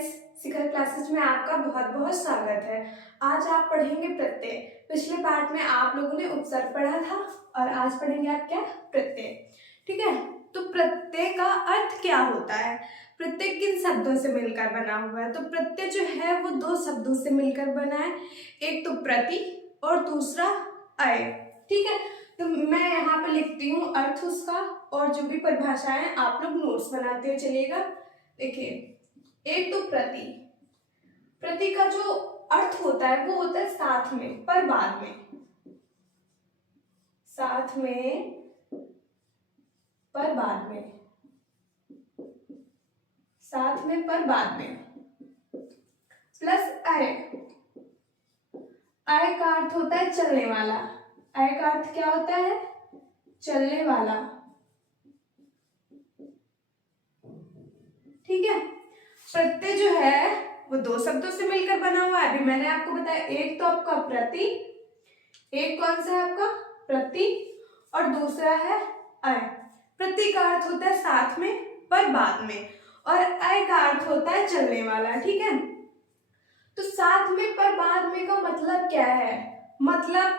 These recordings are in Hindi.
फ्रेंड्स, शिखर क्लासेस में आपका बहुत बहुत स्वागत है। आज आप पढ़ेंगे प्रत्यय। पिछले पार्ट में आप लोगों ने उपसर्ग पढ़ा था और आज पढ़ेंगे आप क्या, प्रत्यय। ठीक है, तो प्रत्यय का अर्थ क्या होता है, प्रत्यय किन शब्दों से मिलकर बना हुआ है। तो प्रत्यय जो है वो दो शब्दों से मिलकर बना है, एक तो प्रति और दूसरा अय। ठीक है, तो मैं यहाँ पे लिखती हूँ अर्थ उसका, और जो भी परिभाषाएं आप लोग नोट्स बनाते हुए चलिएगा। देखिए, एक तो प्रति, प्रति का जो अर्थ होता है वो होता है साथ में पर बाद में, साथ में पर बाद में, साथ में पर बाद में, प्लस अय। अय का अर्थ होता है चलने वाला। अय का अर्थ क्या होता है, चलने वाला। ठीक है, प्रत्यय जो है वो दो शब्दों से मिलकर बना हुआ है। अभी मैंने आपको बताया, एक तो आपका प्रति, एक कौन सा है आपका प्रति, और दूसरा है अय। प्रति का अर्थ होता है साथ में पर बाद में, और अय का अर्थ होता है चलने वाला। ठीक है, तो साथ में पर बाद में का मतलब क्या है, मतलब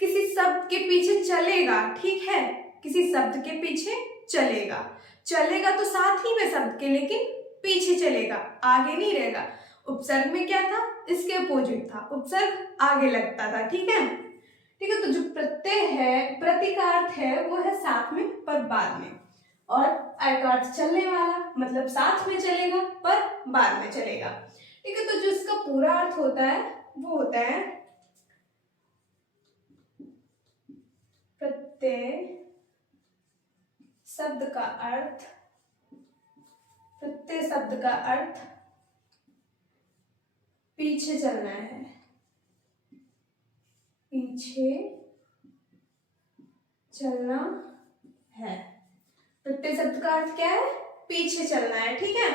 किसी शब्द के पीछे चलेगा। ठीक है, किसी शब्द के पीछे चलेगा। चलेगा तो साथ ही में शब्द के, लेकिन पीछे चलेगा, आगे नहीं रहेगा। उपसर्ग में क्या था, इसके अपोजिट था, उपसर्ग आगे लगता था। ठीक है, ठीक है, तो जो प्रत्यय है, प्रति का अर्थ है वो है साथ में पर बाद में, और अय का अर्थ चलने वाला, मतलब साथ में चलेगा पर बाद में चलेगा। ठीक है, तो जो इसका पूरा अर्थ होता है वो होता है प्रत्यय शब्द का अर्थ, प्रत्यय शब्द का अर्थ पीछे चलना है, पीछे चलना है। प्रत्यय शब्द का अर्थ क्या है, पीछे चलना है। ठीक है,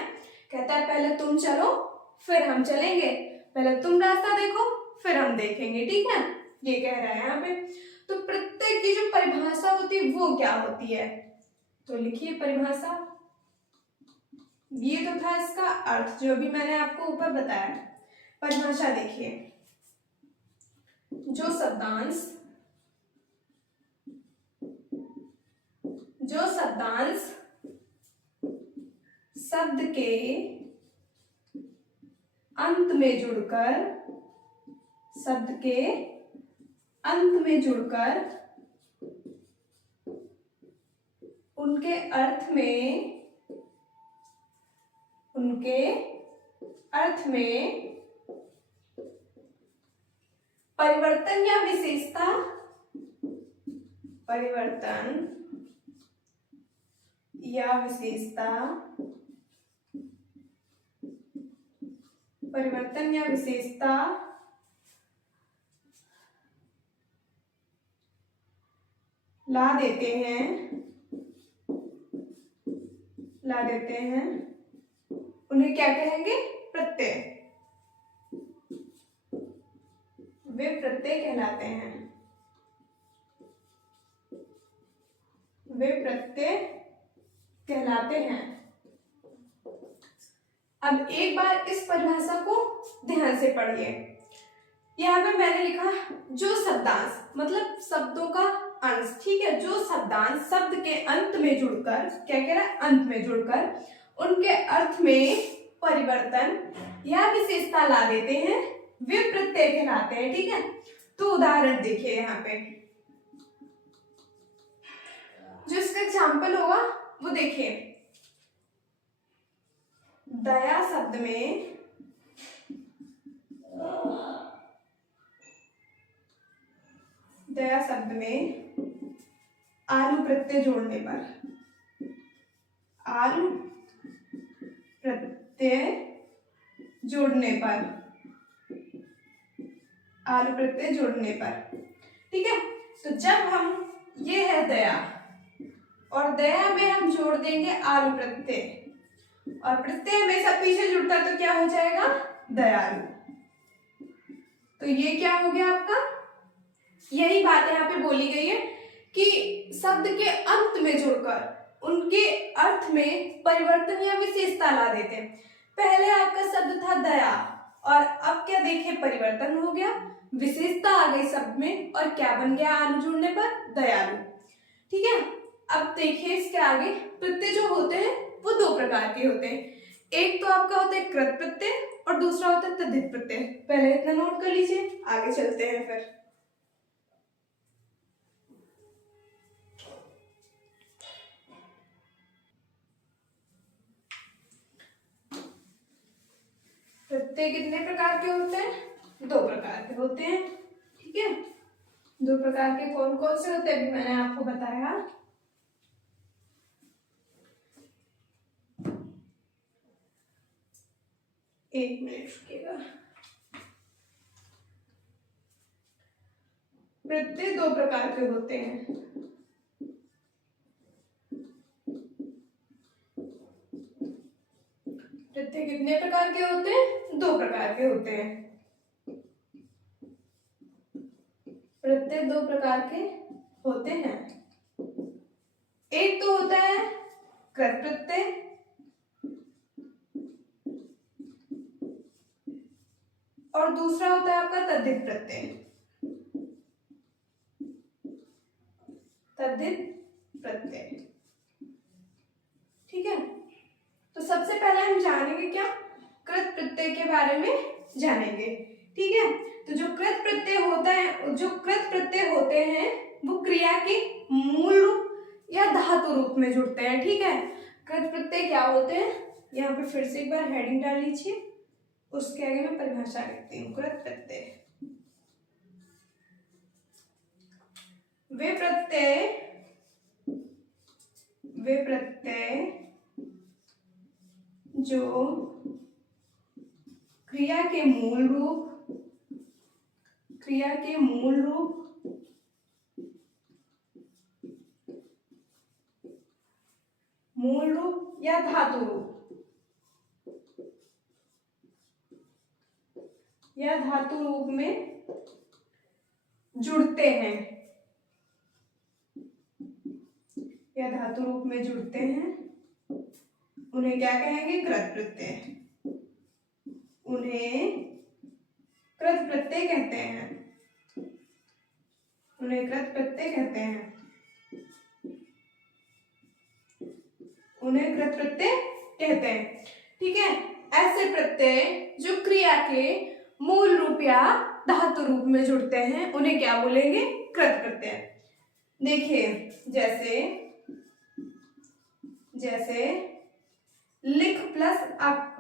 कहता है पहले तुम चलो फिर हम चलेंगे, पहले तुम रास्ता देखो फिर हम देखेंगे। ठीक है, ये कह रहा है यहाँ पे। तो प्रत्यय की जो परिभाषा होती है वो क्या होती है, तो लिखिए परिभाषा। ये तो था इसका अर्थ जो भी मैंने आपको ऊपर बताया। परिभाषा देखिए, जो शब्दांश, जो शब्दांश शब्द के अंत में जुड़कर, शब्द के अंत में जुड़कर उनके अर्थ में, उनके अर्थ में परिवर्तन या विशेषता, परिवर्तन या विशेषता, परिवर्तन या विशेषता ला देते हैं, ला देते हैं, उन्हें क्या कहेंगे, प्रत्यय। वे प्रत्यय कहलाते हैं, वे प्रत्यय कहलाते हैं। अब एक बार इस परिभाषा को ध्यान से पढ़िए। यहाँ पे मैंने लिखा जो शब्दांश, मतलब शब्दों का अंश। ठीक है, जो शब्दांश शब्द के अंत में जुड़कर, क्या कह रहा है, अंत में जुड़कर उनके अर्थ में परिवर्तन या विशेषता ला देते हैं, वे प्रत्यय कहलाते हैं। ठीक है, तो उदाहरण देखिए यहाँ पे, जो इसका एग्जाम्पल होगा वो देखिए। दया शब्द में, दया शब्द में आलू प्रत्यय जोड़ने पर, आलू प्रत्यय जोड़ने पर, आलू प्रत्यय जोड़ने पर। ठीक है, तो जब हम, ये है दया, और दया में हम जोड़ देंगे आलू प्रत्यय, और प्रत्यय हमेशा पीछे जुड़ता है तो क्या हो जाएगा, दयालु। तो ये क्या हो गया आपका, यही बात यहाँ पे बोली गई है कि शब्द के अंत में जुड़कर उनके अर्थ में परिवर्तन या विशेषता ला देते हैं। पहले आपका शब्द था दया, और अब क्या देखे परिवर्तन हो गया, विशेषता आ गई शब्द में, और क्या बन गया आलू जुड़ने पर, दयालु। ठीक है, अब देखिए इसके आगे प्रत्यय जो होते हैं वो दो प्रकार के होते हैं। एक तो आपका होता है कृत प्रत्यय और दूसरा होता है तद्धित प्रत्यय। पहले इतना नोट कर लीजिए, आगे चलते हैं फिर। प्रत्यय कितने प्रकार के होते हैं, दो प्रकार के होते हैं। ठीक है, दो प्रकार के कौन कौन से होते हैं अभी मैंने आपको बताया। एक मिनट रुकिएगा। प्रत्यय दो प्रकार के होते हैं। प्रत्यय कितने प्रकार के होते हैं, दो प्रकार के होते हैं। प्रत्यय दो प्रकार के होते हैं। एक तो होता है कृत प्रत्यय, और दूसरा होता है आपका तद्धित प्रत्यय। तद्धित प्रत्यय, ठीक है। तो सबसे पहले हम जानेंगे क्या, कृत प्रत्यय के बारे में जानेंगे। ठीक है, तो जो कृत प्रत्यय होता है, जो कृत प्रत्यय होते हैं वो क्रिया के मूल रूप या धातु रूप में जुड़ते हैं। ठीक है, कृत प्रत्यय क्या होते हैं, यहाँ पे फिर से एक बार हेडिंग डाल लीजिए, उसके आगे मैं परिभाषा लिखती हूँ। कृत प्रत्यय वे प्रत्यय जो क्रिया के मूल रूप या धातु रूप में जुड़ते हैं, उन्हें क्या कहेंगे, कृत प्रत्यय। उन्हें कृत प्रत्यय कहते हैं। ठीक है, ऐसे प्रत्यय जो क्रिया के मूल रूप या धातु रूप में जुड़ते हैं उन्हें क्या बोलेंगे, कृत प्रत्यय। देखिए जैसे लिख प्लस अक,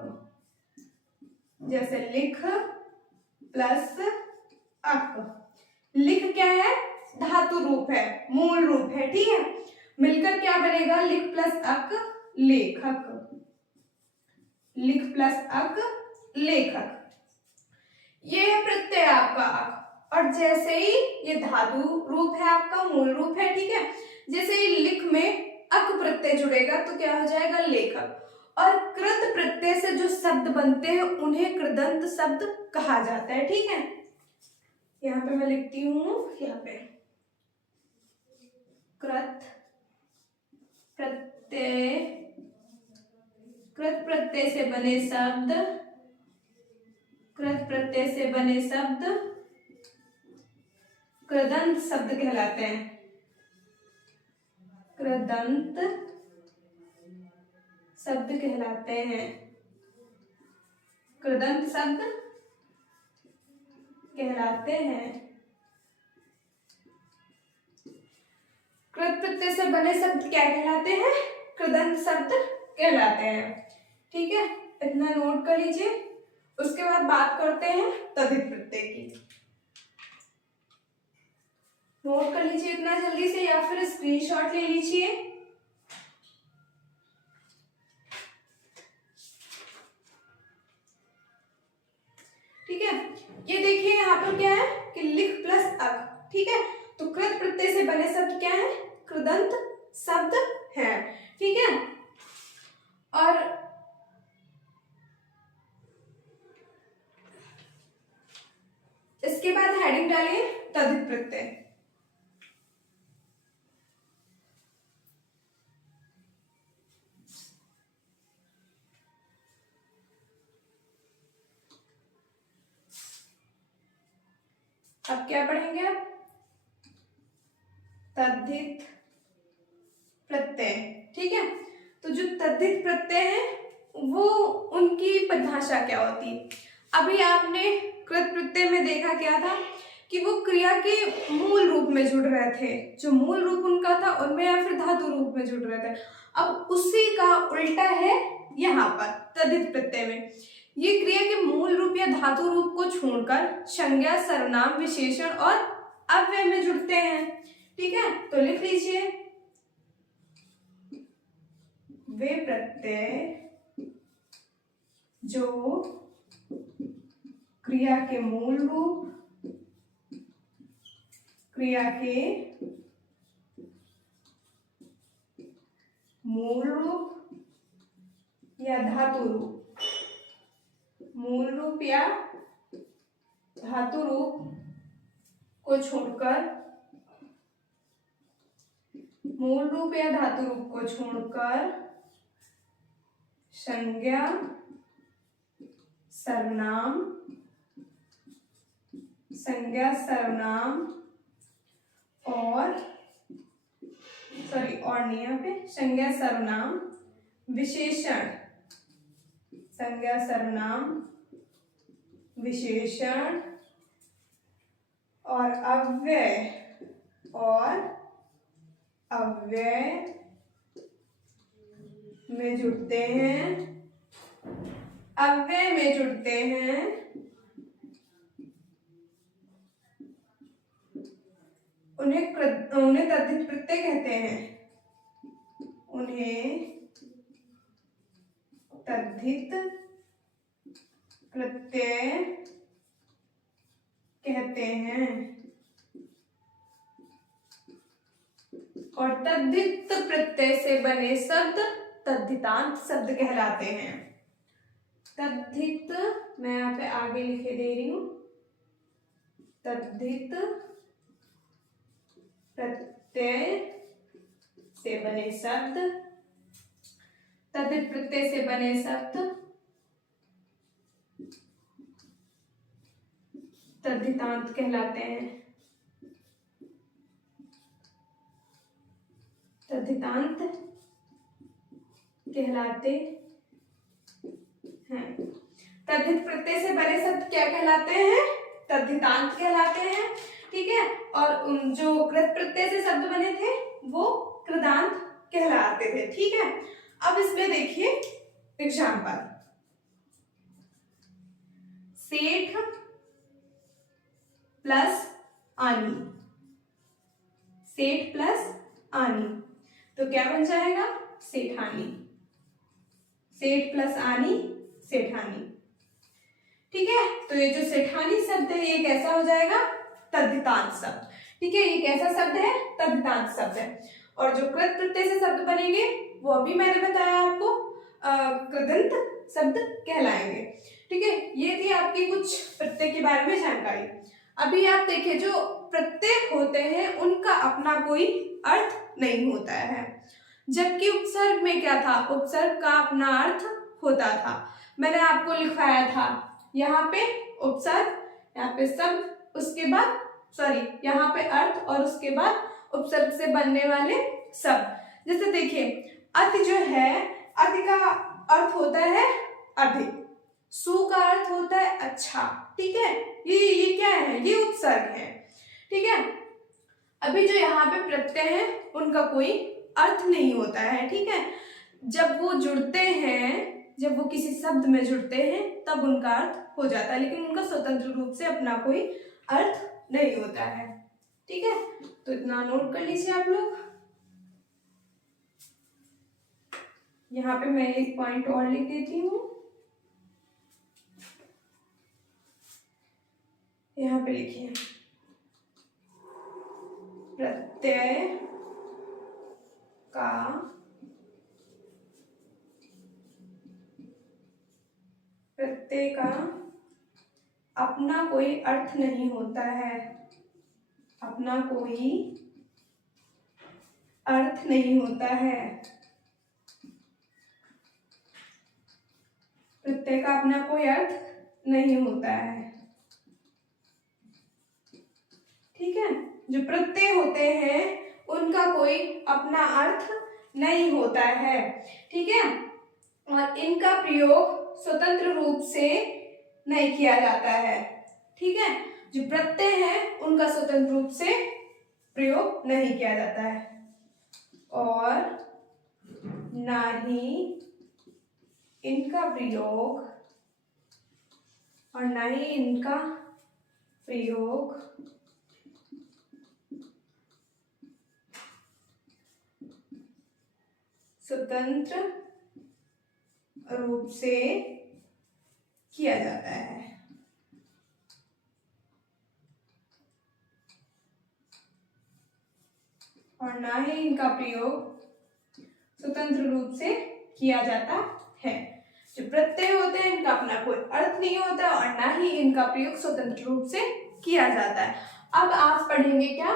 लिख क्या है, धातु रूप है, मूल रूप है। ठीक है, मिलकर क्या बनेगा, लिख प्लस अक लेखक, ये है प्रत्यय आपका अक। और जैसे ही ये धातु रूप है आपका, मूल रूप है। ठीक है, जैसे ही लिख में अक प्रत्यय जुड़ेगा तो क्या हो जाएगा, लेखक। और कृत प्रत्यय से जो शब्द बनते हैं उन्हें कृदंत शब्द कहा जाता है। ठीक है, यहाँ पे मैं लिखती हूँ, यहाँ पे कृत प्रत्यय से बने शब्द कृदंत शब्द कहलाते हैं। कृदंत शब्द कहलाते हैं। कृत प्रत्यय से बने शब्द क्या कहलाते हैं, कृदंत शब्द कहलाते हैं। ठीक है, इतना नोट कर लीजिए। उसके बाद बात करते हैं तद्धित प्रत्यय की। नोट कर लीजिए इतना जल्दी से, या फिर स्क्रीनशॉट ले लीजिए। ठीक है, ये देखिए यहाँ पर क्या है कि लिख प्लस अक। ठीक है, तो कृत प्रत्यय से बने शब्द क्या है, कृदंत शब्द है। ठीक है, और इसके बाद हेडिंग डालिए तद्धित प्रत्यय। अब क्या पढ़ेंगे आप? तद्धित प्रत्यय। ठीक है, तो जो तद्धित प्रत्यय है वो उनकी परिभाषा क्या होती है? अभी आपने कृत प्रत्यय में देखा क्या था कि वो क्रिया के मूल रूप में जुड़ रहे थे, जो मूल रूप उनका था उनमें, या फिर धातु रूप में जुड़ रहे थे। अब उसी का उल्टा है यहाँ पर तद्धित प्रत्यय में। ये क्रिया के मूल रूप या धातु रूप को छोड़कर संज्ञा, सर्वनाम, विशेषण और अव्यय में जुड़ते हैं। ठीक है, तो लिख लीजिए, वे प्रत्यय जो क्रिया के मूल रूप, क्रिया के मूल रूप या धातु रूप, मूल रूप या धातु रूप को छोड़कर, मूल रूप या धातु रूप को छोड़कर संज्ञा, सर्वनाम, संज्ञा, सर्वनाम और और नहीं, यहाँ पे संज्ञा, सर्वनाम, विशेषण, संज्ञा, सर्वनाम, विशेषण और अव्यय में जुड़ते हैं, अव्यय में जुड़ते हैं। उन्हें तद्धित प्रत्यय कहते हैं, उन्हें तद्धित प्रत्यय कहते हैं। और तद्धित प्रत्यय से बने शब्द तद्धितांत शब्द कहलाते हैं। तद्धित, मैं यहाँ पे आगे लिखे दे रही हूं, तद्धित प्रत्यय से बने शब्द, तद्धित प्रत्यय से बने शब्द तद्धितांत कहलाते हैं। तद्धितांत कहलाते हैं। तद्धित प्रत्यय से बने शब्द क्या कहलाते हैं? तद्धितांत कहलाते हैं। ठीक है, और जो कृत प्रत्यय से शब्द बने थे वो कृदांत कहलाते थे। ठीक है, अब इसमें देखिए एग्जाम्पल, सेठ प्लस आनी, सेठ प्लस आनी, तो क्या बन जाएगा? सेठानी। सेठ प्लस आनी, सेठानी। ठीक है, तो ये जो सेठानी शब्द है ये कैसा हो जाएगा? तद्धितांत शब्द। ठीक है, ये कैसा शब्द है? तद्धितांत शब्द है। और जो कृत प्रत्यय से शब्द बनेंगे वो अभी मैंने बताया आपको कृदंत शब्द कहलाएंगे। ठीक है, ये थी आपकी कुछ प्रत्यय के बारे में जानकारी। अभी आप देखिए, जो प्रत्यय होते हैं उनका अपना कोई अर्थ नहीं होता है, जबकि उपसर्ग में क्या था? उपसर्ग का अपना अर्थ होता था। मैंने आपको लिखवाया था यहाँ पे उपसर्ग, यहाँ पे शब्द, उसके बाद यहाँ पे अर्थ और उसके बाद उपसर्ग से बनने वाले शब्द। जैसे देखिए, अति जो है, अति का अर्थ होता है अधिक, सु का अर्थ होता है अच्छा। ठीक है, ये क्या है? ये उपसर्ग है। ठीक है, अभी जो यहाँ पे प्रत्यय है उनका कोई अर्थ नहीं होता है। ठीक है, जब वो जुड़ते हैं, जब वो किसी शब्द में जुड़ते हैं तब उनका अर्थ हो जाता है, लेकिन उनका स्वतंत्र रूप से अपना कोई अर्थ नहीं होता है। ठीक है, तो इतना नोट कर लीजिए आप लोग। यहाँ पे मैं एक पॉइंट और लिख देती हूँ, यहाँ पे लिखिए, प्रत्यय का अपना कोई अर्थ नहीं होता है, अपना कोई अर्थ नहीं होता है। प्रत्यय का अपना कोई अर्थ नहीं होता है। ठीक है। जो प्रत्यय होते हैं उनका कोई अपना अर्थ नहीं होता है, ठीक है, और इनका प्रयोग स्वतंत्र रूप से नहीं किया जाता है, ठीक है। जो प्रत्यय है उनका स्वतंत्र रूप से प्रयोग नहीं किया जाता है और ना ही इनका प्रयोग स्वतंत्र रूप से किया जाता है। और ना ही इनका प्रयोग स्वतंत्र रूप से किया जाता है। जो प्रत्यय होते हैं इनका अपना कोई अर्थ नहीं होता और ना ही इनका प्रयोग स्वतंत्र रूप से किया जाता है। अब आप पढ़ेंगे क्या,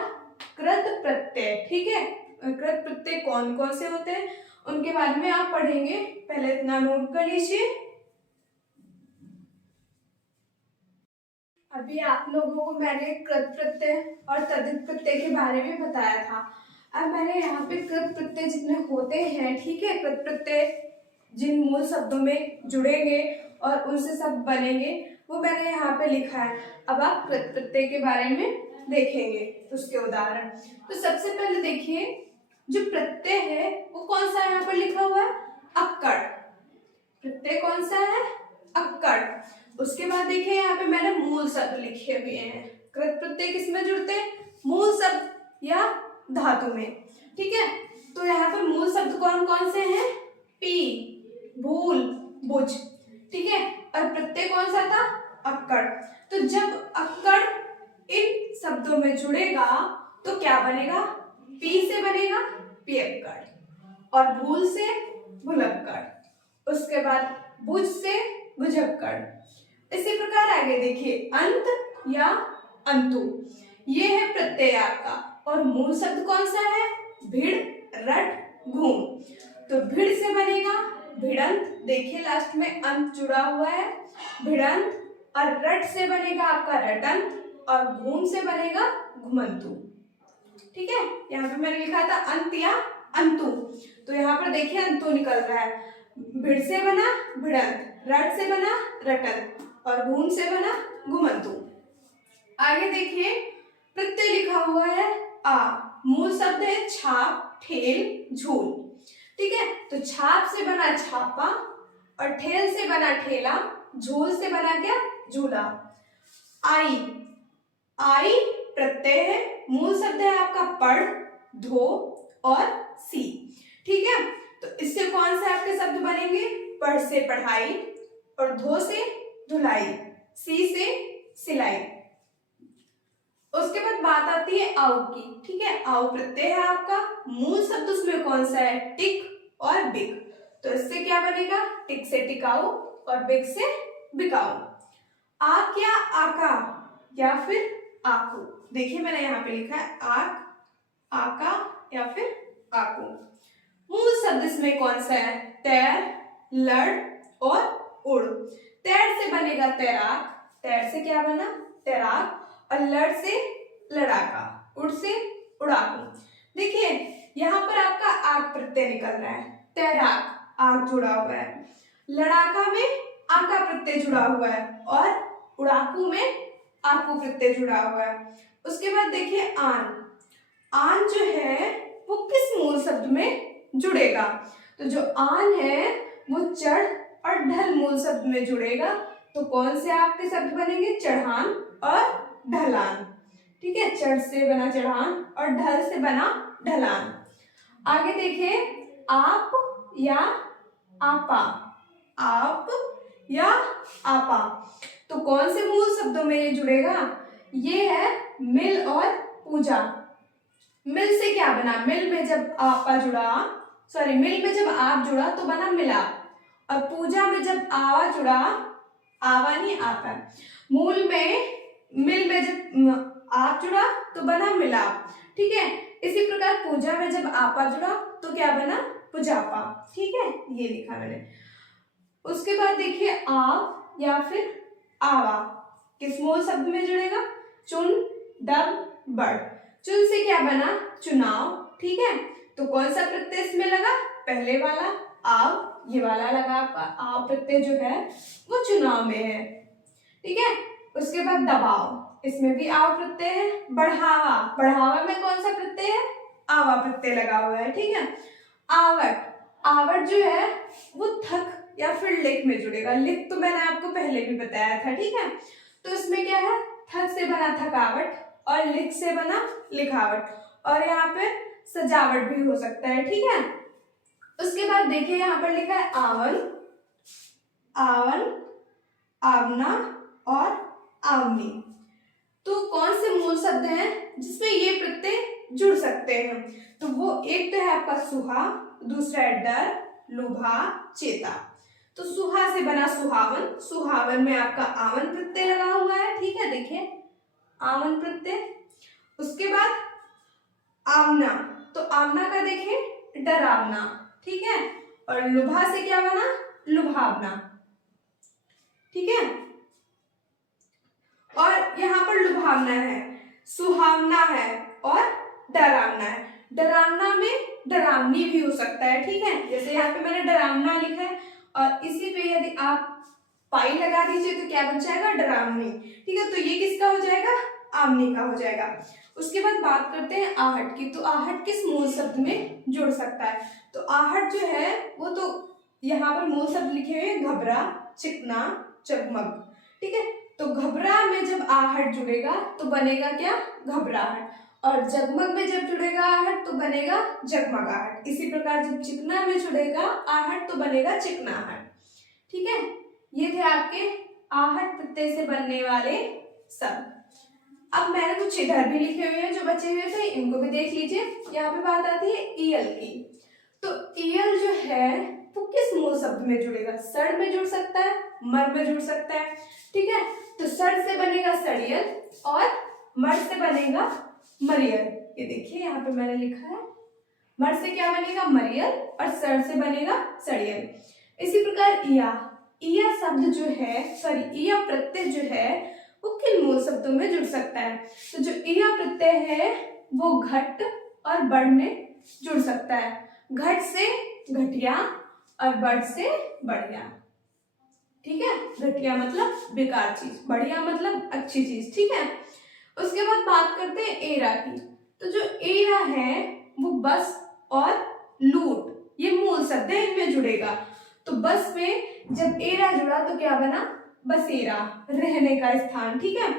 कृत प्रत्यय, ठीक है। कृत प्रत्यय कौन कौन से होते हैं उनके बारे में आप पढ़ेंगे, पहले इतना नोट कर लीजिए। अभी आप लोगों को मैंने कृत प्रत्यय और तद्धित प्रत्यय के बारे में बताया था। अब मैंने यहाँ पे कृत प्रत्यय जितने होते हैं, ठीक है, कृत प्रत्यय जिन मूल शब्दों में जुड़ेंगे और उनसे शब्द बनेंगे वो मैंने यहाँ पे लिखा है। अब आप कृत प्रत्यय के बारे में देखेंगे उसके उदाहरण। तो सबसे पहले देखिए, जो प्रत्यय है वो कौन सा यहाँ पर लिखा हुआ है, अक्कड़। प्रत्यय कौन सा है, अक्कड़। उसके बाद देखिए यहाँ पे मैंने मूल शब्द लिखे हुए हैं। कृत प्रत्यय किसमें जुड़ते हैं, मूल शब्द या धातु में, ठीक है। तो यहाँ पर मूल शब्द कौन कौन से हैं, पी, भूल, बुझ, ठीक है। और प्रत्यय कौन सा था, अक्कड़। तो जब अक्कड़ इन शब्दों में जुड़ेगा तो क्या बनेगा, पी से बनेगा पियक्कड़ और भूल से भुलक्कड़, उसके बाद बुझ से बुझक्कड़। इसी प्रकार आगे देखिए, अंत या अंतु, ये है प्रत्यय आपका। और मूल शब्द कौन सा है, भिड़, रट, घूम। तो भिड़ से बनेगा भिड़ंत, देखिए लास्ट में अंत जुड़ा हुआ है, भिड़ंत। और रट से बनेगा आपका रटंत और घूम से बनेगा घुमंतु, ठीक है। यहाँ पे मैंने लिखा था अंत या अंतु, तो यहाँ पर देखिए अंतु निकल रहा है। भिड़ से बना भिड़ंत, रट से बना रटंत और घूम से बना घुमंतु। आगे देखिए, प्रत्यय लिखा हुआ है आ, मूल शब्द है छाप, ठेल, झूल, ठीक है। तो छाप से बना छापा और ठेल से बना ठेला, झूल से बना क्या, झूला। आई, आई प्रत्यय है, मूल शब्द है आपका पढ़, धो और सी, ठीक है। तो इससे कौन से आपके शब्द बनेंगे, पढ़ से पढ़ाई और धो से धुलाई, सी से सिलाई। उसके बाद बात आती है आउ की, ठीक है। आउ प्रत्यय है आपका, मूल शब्द उसमें कौन सा है, टिक और बिग। तो इससे क्या बनेगा, टिक से टिकाऊ और बिग से बिकाऊ। आक या आका या फिर आकू, देखिए मैंने यहाँ पे लिखा है आक, आका या फिर आकू। मूल शब्द इसमें कौन सा है, तैर, लड़ और उड़। तैर से बनेगा तैराक, तैर से क्या बना, तैराक, और लड़ से लड़ाका, उड़ से उड़ाकू। देखिए यहाँ पर आपका आक प्रत्यय निकल रहा है, तैराक आक जुड़ा हुआ है, लड़ाका में आका प्रत्यय जुड़ा हुआ है और उड़ाकू में आकू प्रत्यय जुड़ा हुआ है। उसके बाद देखिए आन, आन जो है वो किस मूल शब्द में जुड़ेगा, तो जो आन है वो चढ़ और ढल मूल शब्द में जुड़ेगा। तो कौन से आपके शब्द बनेंगे, चढ़ान और ढलान, ठीक है। चढ़ से बना चढ़ान और ढल से बना ढलान। आगे देखिए, आप या आपा, आप या आपा, तो कौन से मूल शब्दों में ये जुड़ेगा, ये है मिल और पूजा। मिल से क्या बना, मिल में जब आपा जुड़ा, सॉरी मिल में जब आप जुड़ा तो बना मिलाप, और पूजा में जब आवा जुड़ा, आवा नहीं आपा। मूल में मिल में जब आप जुड़ा तो बना मिलाप, ठीक है। इसी प्रकार पूजा में जब आपा जुड़ा तो क्या बना, पुजापा, ठीक है, ये लिखा मैंने। उसके बाद देखिए आव या फिर आवा किस मूल शब्द में जुड़ेगा, चुन, डब बड़। चुन से क्या बना, चुनाव, ठीक है। तो कौन सा प्रत्यय इसमें लगा, पहले वाला आव, ये वाला लगा आपका आव प्रत्यय जो है वो चुनाव में है, ठीक है। उसके बाद दबाव, इसमें भी आव प्रत्यय है। बढ़ावा, बढ़ावा में कौन सा प्रत्यय है, आवा प्रत्यय लगा हुआ है, ठीक है। आवट, आवट जो है वो थक या फिर लिख में जुड़ेगा। लिख तो मैंने आपको पहले भी बताया था, ठीक है। तो इसमें क्या है, थक से बना थकावट और लिख से बना लिखावट, और यहाँ पे सजावट भी हो सकता है, ठीक है। उसके बाद देखिए यहाँ पर लिखा है आवन, आवन, आवना और आवनी। तो कौन से मूल शब्द हैं जिसमें ये प्रत्यय जुड़ सकते हैं, तो वो एक तो है आपका सुहा, दूसरा है डर, लुभा, चेता। तो सुहा से बना सुहावन, सुहावन में आपका आवन प्रत्यय लगा हुआ है, ठीक है, देखिए आवन प्रत्यय। उसके बाद आवना, तो आवना का देखिए डरावना, ठीक है। और लुभा से क्या बना, लुभावना, ठीक है। और यहाँ पर लुभावना है, सुहावना है और डरावना है। डरावना में डरावनी भी हो सकता है, ठीक है। जैसे यहाँ पे मैंने डरावना लिखा है और इसी पे यदि आप पाई लगा दीजिए तो क्या बन जाएगा, डरावनी, ठीक है। तो ये किसका हो जाएगा, आमनी का हो जाएगा। उसके बाद बात करते हैं आहट की। तो आहट किस मूल शब्द में जुड़ सकता है, तो आहट जो है वो तो यहाँ पर मूल शब्द लिखे हुए घबरा, चिकना, जगमग, ठीक है। तो घबरा में जब आहट जुड़ेगा तो बनेगा क्या, घबराहट, और जगमग में जब जुड़ेगा आहट तो बनेगा जगमगाहट। इसी प्रकार जब चिकना में जुड़ेगा आहट तो बनेगा चिकनाहट, ठीक है। ये थे आपके आहट प्रत्यय से बनने वाले शब्द। अब मैंने कुछ इधर भी लिखे हुए हैं जो बचे हुए थे, इनको भी देख लीजिए। यहाँ पे बात आती है ईयल की। तो ईयल जो है वो किस मूल शब्द में जुड़ेगा, सड़ में जुड़ सकता है, मर में जुड़ सकता है, ठीक है। तो सड़ से बनेगा सड़ियल और मर से बनेगा मरियल। ये देखिए यहाँ पे मैंने लिखा है, मर से क्या बनेगा, मरियल, और सड़ से बनेगा सड़ियल। इसी प्रकार इया, इया शब्द जो है, सॉरी इया प्रत्यय जो है वो किन मूल शब्दों में जुड़ सकता है, तो जो इया प्रत्यय है वो घट और बड़ में जुड़ सकता है। घट से घटिया और बड़ से बढ़िया, ठीक है। घटिया मतलब बेकार चीज, बढ़िया मतलब अच्छी चीज, ठीक है। उसके बाद बात करते हैं एरा की। तो जो एरा है वो बस और लूट, ये मूल शब्द है, इनमें जुड़ेगा। तो बस में जब एरा जुड़ा तो क्या बना, बसेरा, रहने का स्थान, ठीक है।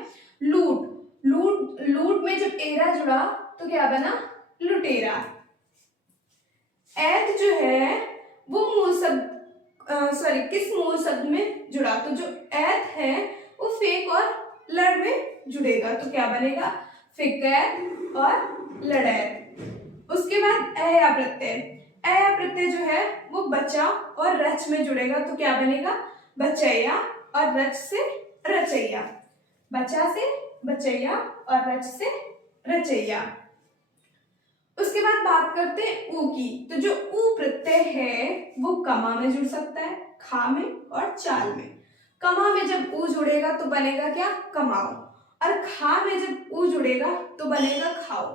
लूट, लूट, लूट में जब एरा जुड़ा तो क्या बना, लुटेरा। ऐत जो है वो मूल शब्द सॉरी किस मूल शब्द में जुड़ा, तो जो ऐत है वो फेक और लड़ में जुड़ेगा, तो क्या बनेगा, फिकैत और लड़ैत। उसके बाद अया प्रत्यय, अया प्रत्यय जो है वो बचा और रच में जुड़ेगा, तो क्या बनेगा, बचैया, और रच से रचैया, बचा से बचैया और रच से रचैया। उसके बाद बात करते हैं ऊ की। तो जो ऊ प्रत्यय है वो कमा में जुड़ सकता है, खा में और चाल में। कमा में जब ऊ जुड़ेगा तो बनेगा क्या, कमाओ, और खा में जब ऊ जुड़ेगा तो बनेगा खाओ,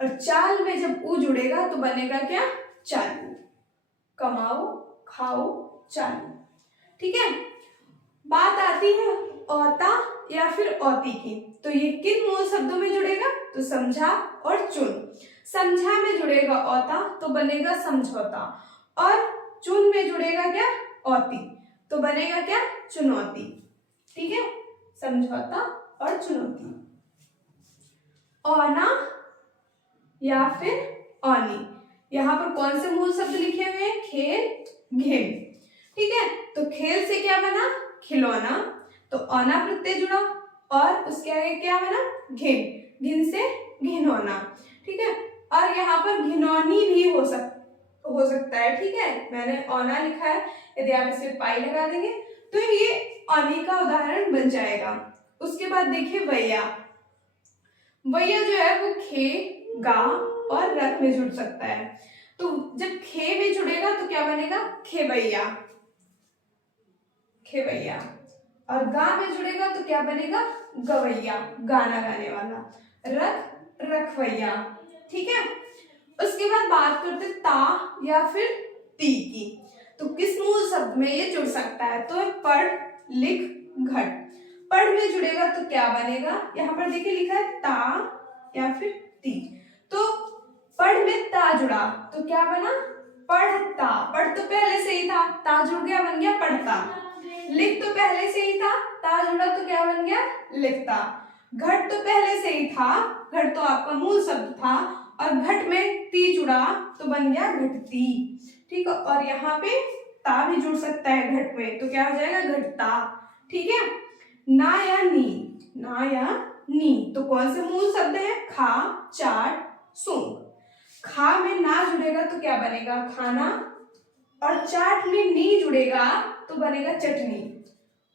और चाल में जब ऊ जुड़ेगा तो बनेगा क्या, चालू। कमाओ, खाओ, चालू, ठीक है। बात आती है औता या फिर औती की। तो ये किन मूल शब्दों में जुड़ेगा, तो समझा और चुन। समझा में जुड़ेगा औता तो बनेगा समझौता, और चुन में जुड़ेगा क्या, औती, तो बनेगा क्या, चुनौती, ठीक है। समझौता और चुनौती। औना या फिर औनी, यहाँ पर कौन से मूल शब्द लिखे हुए हैं, खेल, घेन, ठीक है। तो खेल से क्या बना, खिलौना, तो औना प्रत्यय जुड़ा, और उसके आगे क्या बना, घिन, घिन से घिनौना, ठीक है। और यहाँ पर घिनौनी भी हो सकता है, ठीक है। मैंने औना लिखा है, यदि आप इसे पाई लगा देंगे तो ये औनी का उदाहरण बन जाएगा। उसके बाद देखिए वैया, वैया जो है वो खे, गा और रख में जुड़ सकता है। तो जब खे में जुड़ेगा तो क्या बनेगा, खेवैया, खेवैया, और गा में जुड़ेगा तो क्या बनेगा, गवैया, गाना गाने वाला। रख, रखवैया। ठीक है, उसके बाद बात करते ता या फिर ती की। तो किस मूल शब्द में ये जुड़ सकता है? तो पढ़, लिख, घट। पढ़ में जुड़ेगा तो क्या बनेगा? यहाँ पर देखिए लिखा है ता या फिर ती। तो पढ़ में ता जुड़ा तो क्या बना? पढ़ता। पढ़ तो पहले से ही था, ता जुड़ गया, बन गया पढ़ता। लिख तो पहले से ही था, ता जुड़ा तो क्या बन गया? लिखता। घट तो पहले से ही था, घट तो आपका मूल शब्द था, और घट में ती जुड़ा तो बन गया घटती। ठीक है, और यहाँ पे ता भी जुड़ सकता है घट में, तो क्या हो जाएगा? घटता। ठीक है, ना या नी, ना या नी, तो कौन से मूल शब्द है? खा, चाट, सूंघ। खा में ना जुड़ेगा तो क्या बनेगा? खाना, और चाट में नी जुड़ेगा तो बनेगा चटनी,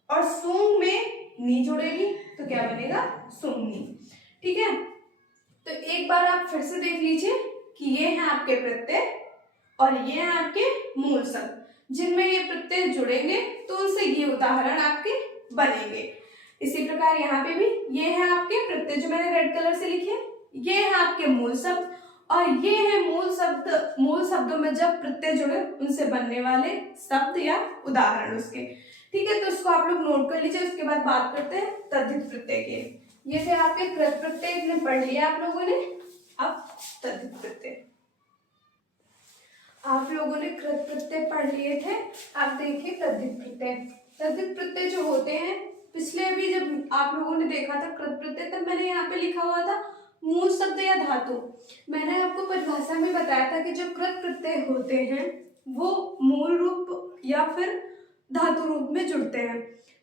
और सूंघ में नी जुड़ेगी तो क्या बनेगा? सूंघनी। ठीक है, तो एक बार आप फिर से देख लीजिए कि ये हैं आपके प्रत्यय और ये हैं आपके मूल शब्द। जिनमें ये प्रत्यय जुड़ेंगे तो उनसे ये उदाहरण आपके बनेंगे। इसी प्रकार यहाँ पे भी ये है आपके प्रत्यय जो मैंने रेड कलर से लिखे, ये है आपके मूल शब्द, और ये है मूल शब्द। मूल शब्दों में जब प्रत्यय जुड़े उनसे बनने वाले शब्द या उदाहरण उसके। ठीक है, तो उसको आप लोग नोट कर लीजिए। उसके बाद बात करते हैं तद्धित प्रत्यय के। ये थे आपके कृत प्रत्यय, ने पढ़ लिया आप लोगों ने। अब तद्धित प्रत्यय, आप लोगों ने कृत प्रत्यय पढ़ लिए थे, आप देखिए तद्धित प्रत्यय। तद्धित प्रत्यय जो होते हैं, पिछले भी जब आप लोगों ने देखा था कृत प्रत्यय, तब मैंने यहाँ पे लिखा हुआ था मूल शब्द या धातु। मैंने आपको परिभाषा में बताया था कि जो कृत प्रत्यय होते हैं वो मूल रूप या फिर धातु रूप में जुड़ते हैं,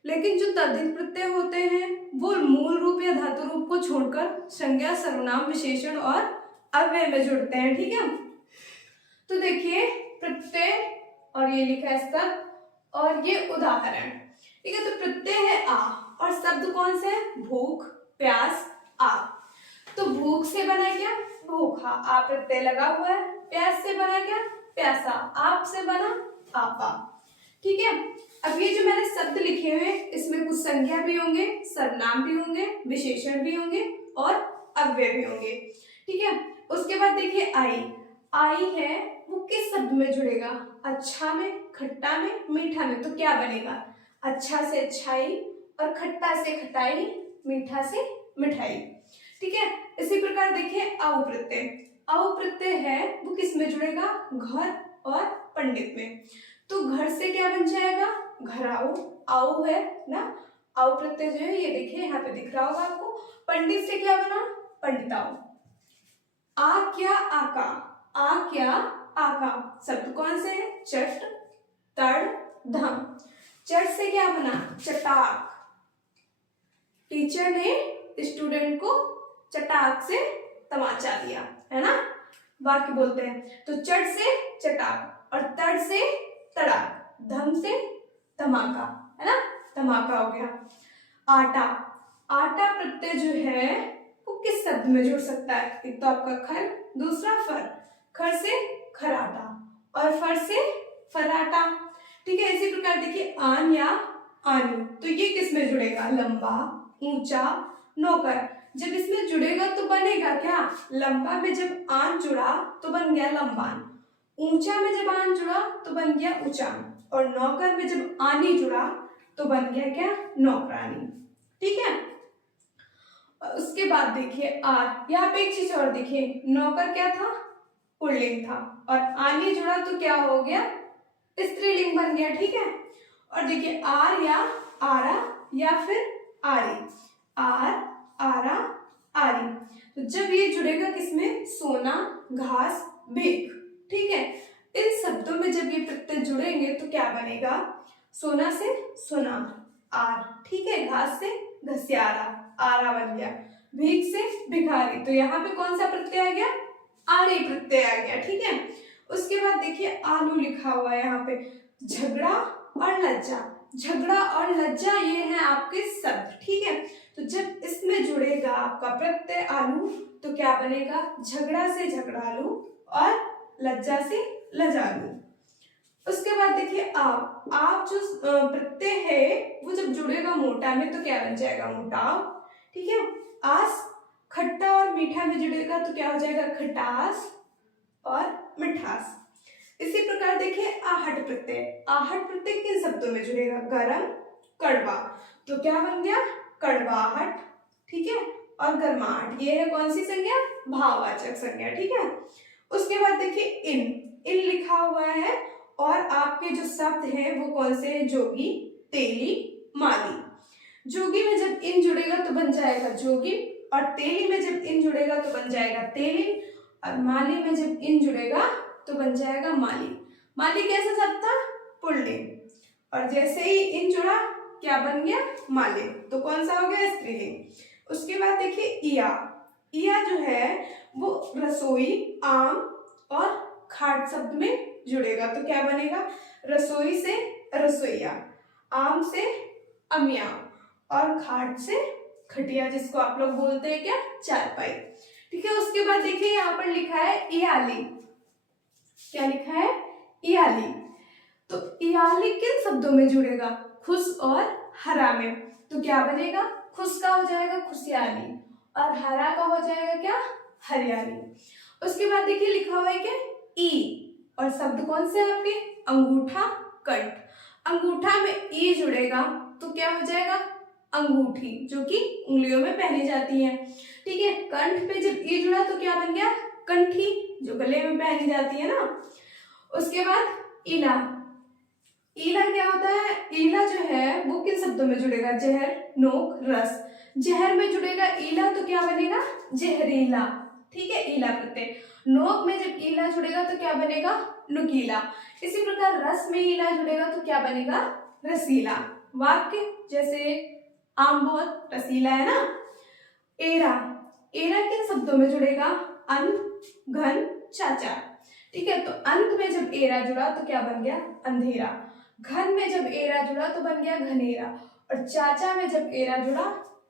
लेकिन जो तद्धित प्रत्यय होते हैं वो मूल रूप या धातु रूप को छोड़कर संज्ञा, सर्वनाम, विशेषण और अव्यय में जुड़ते हैं। ठीक है, तो देखिए प्रत्यय, और ये लिखा है शब्द, और ये उदाहरण। ठीक है, तो प्रत्यय है आ, और शब्द कौन से है? भूख, प्यास, आप। तो भूख से बना क्या? भूखा, आ प्रत्यय लगा हुआ है। प्यास से बना क्या? प्यासा, आप से बना आपा। ठीक है, अब ये जो मैंने शब्द लिखे हुए इसमें कुछ संज्ञा भी होंगे, सर्वनाम भी होंगे, विशेषण भी होंगे और अव्यय भी होंगे। ठीक है, उसके बाद देखिए आई। आई है वो किस शब्द में जुड़ेगा? अच्छा में, खट्टा में, मीठा में, तो क्या बनेगा? अच्छा से अच्छाई, और खट्टा से खटाई, मीठा से मिठाई। ठीक है, इसी प्रकार देखिए औ प्रत्यय। औ प्रत्यय है वो किस में जुड़ेगा? घर और पंडित में, तो घर से क्या बन जाएगा? घराओ। औ है ना, औ प्रत्यय जो है ये देखिए यहाँ पे दिख रहा होगा आपको। पंडित से क्या बना? पंडिताओ। आ क्या? आका, आ क्या? आका। शब्द कौन से हैं? चट, तड़, धम। चट से क्या बना? चटाक। टीचर ने स्टूडेंट को चटाक से तमाचा दिया, है ना, वाक्य बोलते हैं। तो चट से चटाक, और तड़ से तड़ाक, धम से धमाका, है ना, धमाका हो गया। आटा। आटा प्रत्यय जो है वो किस शब्द में जुड़ सकता है? एक तो आपका खर, दूसरा फर। खर से खराटा, और फर से फराटा। ठीक है, इसी प्रकार देखिए आन या आनी, तो ये किस में जुड़ेगा? लंबा, ऊंचा, नौकर। जब इसमें जुड़ेगा तो बनेगा क्या? लंबा में जब आन जुड़ा तो बन गया लंबान, ऊंचा में जब आन जुड़ा तो बन गया ऊंचान, और नौकर में जब आनी जुड़ा तो बन गया क्या? नौकरानी। ठीक है, उसके बाद देखिए आर। यहाँ पे एक चीज और देखिए, नौकर क्या था? पुल्लिंग था, और आनी जुड़ा तो क्या हो गया? स्त्रीलिंग बन गया। ठीक है, और देखिए आर या आरा या फिर आरी, आर, आरा, आरी। तो जब ये जुड़ेगा किसमें? सोना, घास, भीख। ठीक है, इन शब्दों में जब ये प्रत्यय जुड़ेंगे तो क्या बनेगा? सोना से सोना, आर। ठीक है, घास से घसियारा, आरा बन गया। भीख से भिखारी, तो यहाँ पे कौन सा प्रत्यय आ गया? आरी प्रत्यय आ गया। ठीक है, उसके बाद देखिए आलू लिखा हुआ है यहाँ पे। झगड़ा और लज्जा, झगड़ा और लज्जा ये है आपके शब्द। ठीक है, तो जब इसमें जुड़ेगा आपका प्रत्यय आलू तो क्या बनेगा? झगड़ा से झगड़ालू, और लज्जा से लजालू। उसके बाद देखिए आप जो प्रत्यय है वो जब जुड़ेगा मोटा में तो क्या बन जाएगा? मोटाव। ठीक है, आस खट्टा और मीठा में जुड़ेगा तो क्या हो जाएगा, खटास और मिठास। इसी प्रकार देखिए आहट प्रत्यय, आहट प्रत्यय किन शब्दों में जुड़ेगा, गरम, कड़वा, तो क्या बन गया, कड़वाहट, ठीक है, और गर्माहट। ये है कौन सी संज्ञा, भाववाचक संज्ञा, ठीक है। उसके बाद देखिए इन, इन लिखा हुआ है और आपके जो शब्द हैं वो कौन से हैं, जोगी, तेली, माली। जोगी में जब इन जुड़ेगा तो बन जाएगा जोगी, और तेली में जब इन जुड़ेगा तो बन जाएगा तेली, और माली में जब इन जुड़ेगा तो बन जाएगा माली। माली कैसा शब्द था, पुल्लिंग, और जैसे ही इन जुड़ा क्या बन गया, माले, तो कौन सा हो गया, स्त्रीलिंग। उसके बाद देखिए इया, इया जो है वो रसोई, आम और खाट शब्द में जुड़ेगा तो क्या बनेगा, रसोई से रसोईया, आम से अमिया, और खाट से खटिया, जिसको आप लोग बोलते हैं क्या, चारपाई, ठीक है। उसके बाद देखिए यहाँ पर लिखा है इयाली, क्या लिखा है, इयाली, तो इयाली किन शब्दों में जुड़ेगा, खुश और हरा में, तो क्या बनेगा, खुश का हो जाएगा खुशहाली, और हरा का हो जाएगा क्या, हरियाली। उसके बाद देखिए लिखा हुआ है क्या, ई, और शब्द कौन से आपके, अंगूठा, कंठ, अंगूठा में ई जुड़ेगा तो क्या हो जाएगा, अंगूठी, जो कि उंगलियों में पहनी जाती है, ठीक है। कंठ पे जब ई जुड़ा तो क्या बन गया, कंठी, जो गले में पहनी जाती है ना। उसके बाद इला, ईला क्या होता है, ईला जो है वो किन शब्दों में जुड़ेगा, जहर, नोक, रस, जहर में जुड़ेगा ईला तो क्या बनेगा, जहरीला, ठीक है, ईला प्रत्यय। नोक में जब ईला जुड़ेगा तो क्या बनेगा, नुकीला। इसी प्रकार रस में ईला जुड़ेगा तो क्या बनेगा, रसीला। वाक्य जैसे आम बहुत रसीला है ना। एरा, एरा किन शब्दों में जुड़ेगा, अंत, घन, चाचा, ठीक है। तो अंत में जब एरा जुड़ा तो क्या बन गया, अंधेरा, घन में जब एरा जुड़ा तो बन गया घनेरा, और चाचा में जब एरा जुड़ा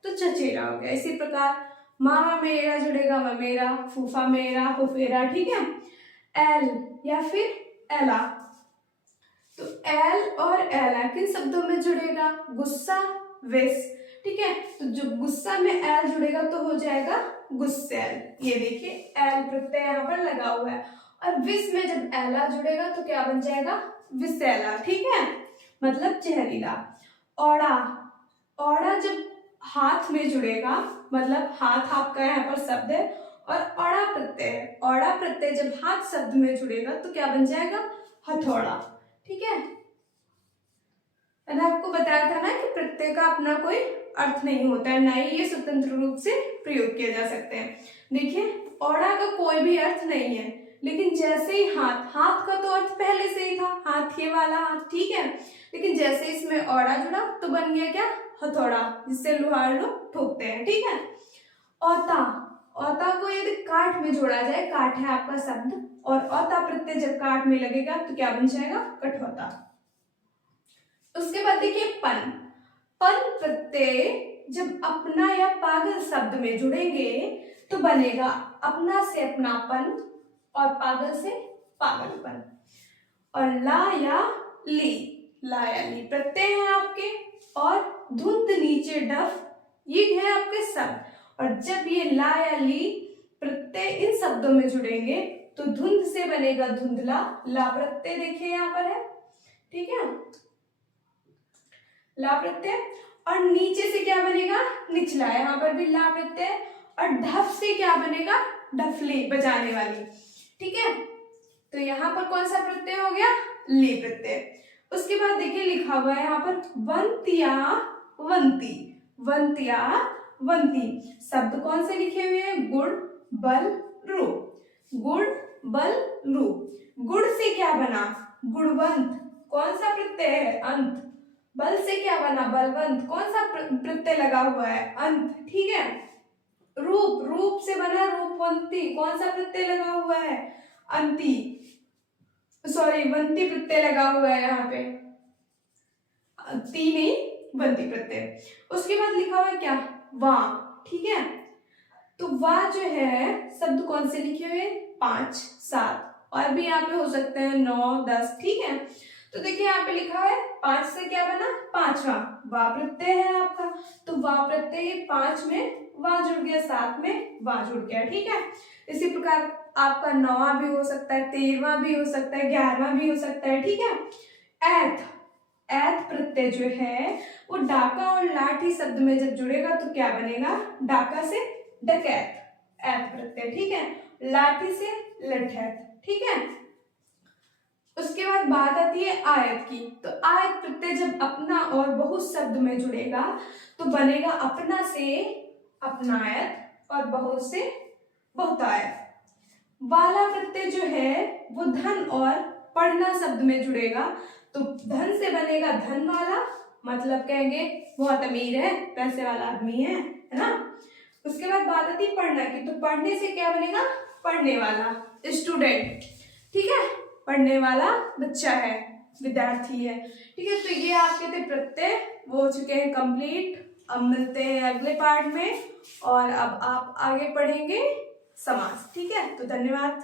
तो चचेरा हो गया। इसी प्रकार मामा में एरा जुड़ेगा ममेरा, फूफा में एरा फुफेरा, ठीक है। एल या फिर एला, तो एल और एला किन शब्दों में जुड़ेगा, गुस्सा, विष, ठीक है। तो जो गुस्सा में एल जुड़ेगा तो हो जाएगा गुस्सेल, ये देखिए एल प्रत्यय यहाँ पर लगा हुआ है, और विष में जब एला जुड़ेगा तो क्या बन जाएगा, विषैला, ठीक है, मतलब जहरीला। औड़ा, औड़ा जब हाथ में जुड़ेगा, मतलब हाथ आपका यहाँ पर शब्द है, और औड़ा प्रत्यय, औड़ा प्रत्यय जब हाथ शब्द में जुड़ेगा तो क्या बन जाएगा, हथौड़ा, ठीक है। मैंने आपको बताया था ना कि प्रत्यय का अपना कोई अर्थ नहीं होता है, ना ही ये स्वतंत्र रूप से प्रयोग किए जा सकते हैं। देखिए औड़ा का कोई भी अर्थ नहीं है, लेकिन जैसे ही हाथ, हाथ का तो अर्थ पहले से ही था, हाथ ये वाला हाथ, ठीक है, लेकिन जैसे इसमें औड़ा जुड़ा तो बन गया क्या, हथौड़ा, जिससे लोहार लोग ठोकते हैं, ठीक है। औता, औता को यदि काठ में जोड़ा जाए, काठ है आपका शब्द, और औता प्रत्यय जब काठ में लगेगा तो क्या बन जाएगा, कठौता। उसके बाद देखिए पन, पन प्रत्यय जब अपना या पागल शब्द में जुड़ेंगे तो बनेगा अपना से अपनापन, और पागल से पागलपन। और ला या ली, ला या ली प्रत्यय है आपके, और धुंध नीचे डफ, ये है आपके शब्द, और जब ये ला या ली प्रत्यय इन शब्दों में जुड़ेंगे तो धुंध से बनेगा धुंधला, ला प्रत्यय देखिए यहाँ पर है, ठीक है, ला प्रत्यय, और नीचे से क्या बनेगा, निचला, यहाँ पर भी ला प्रत्यय, और ढफ से क्या बनेगा, ढफली, बजाने वाली, ठीक है। तो यहाँ पर कौन सा प्रत्यय हो गया, ले प्रत्यय। उसके बाद देखिए लिखा हुआ है यहाँ पर वंतिया वंती, वंतिया वंती, शब्द कौन से लिखे हुए हैं, गुड़, बल, रू, गुड़, बल, रू। गुड़ से क्या बना, गुणवंत, कौन सा प्रत्यय है, अंत। बल से क्या बना, बलवंत, कौन सा प्रत्यय लगा हुआ है, अंत, ठीक है। रूप, रूप से बना रूपवंती, कौन सा प्रत्यय लगा हुआ है, अंती, सॉरी वंती प्रत्यय लगा हुआ है यहाँ पे, ती नहीं वंती प्रत्यय। उसके बाद लिखा हुआ है क्या, वा, ठीक है। तो वा जो है शब्द कौन से लिखे हुए, 5, 7, और भी यहाँ पे हो सकते हैं 9, 10, ठीक है। तो देखिए यहाँ पे लिखा है 5 से क्या बना, पांचवा, वा प्रत्यय है आपका, तो वा प्रत्यय 5 में वा जुड़ गया, 7 में वहां जुड़ गया, ठीक है। इसी प्रकार आपका 9वां भी हो सकता है, 13वां भी हो सकता है, 11वां भी हो सकता है, ठीक है। एथ, एथ प्रत्यय जो है वो डाका और लाठी शब्द में जब जुड़ेगा तो क्या बनेगा, डाका से डकैत, एथ प्रत्यय, ठीक है। लाठी से लठैत, ठीक है। उसके बाद बात आती है आयत की। तो आयत प्रत्यय जब अपना और बहुत शब्द में जुड़ेगा तो बनेगा अपना से अपनायत और बहुत से बहुतायत। वाला प्रत्यय जो है वो धन और पढ़ना शब्द में जुड़ेगा तो धन से बनेगा धन वाला, मतलब कहेंगे बहुत अमीर है, पैसे वाला आदमी है ना। उसके बाद बात आती है पढ़ना की। तो पढ़ने से क्या बनेगा, पढ़ने वाला, स्टूडेंट, ठीक है। पढ़ने वाला बच्चा है, विद्यार्थी है, ठीक है। तो ये आपके थे प्रत्यय, वो हो चुके हैं कंप्लीट। अब मिलते हैं अगले पार्ट में और अब आप आगे पढ़ेंगे समास, ठीक है। तो धन्यवाद।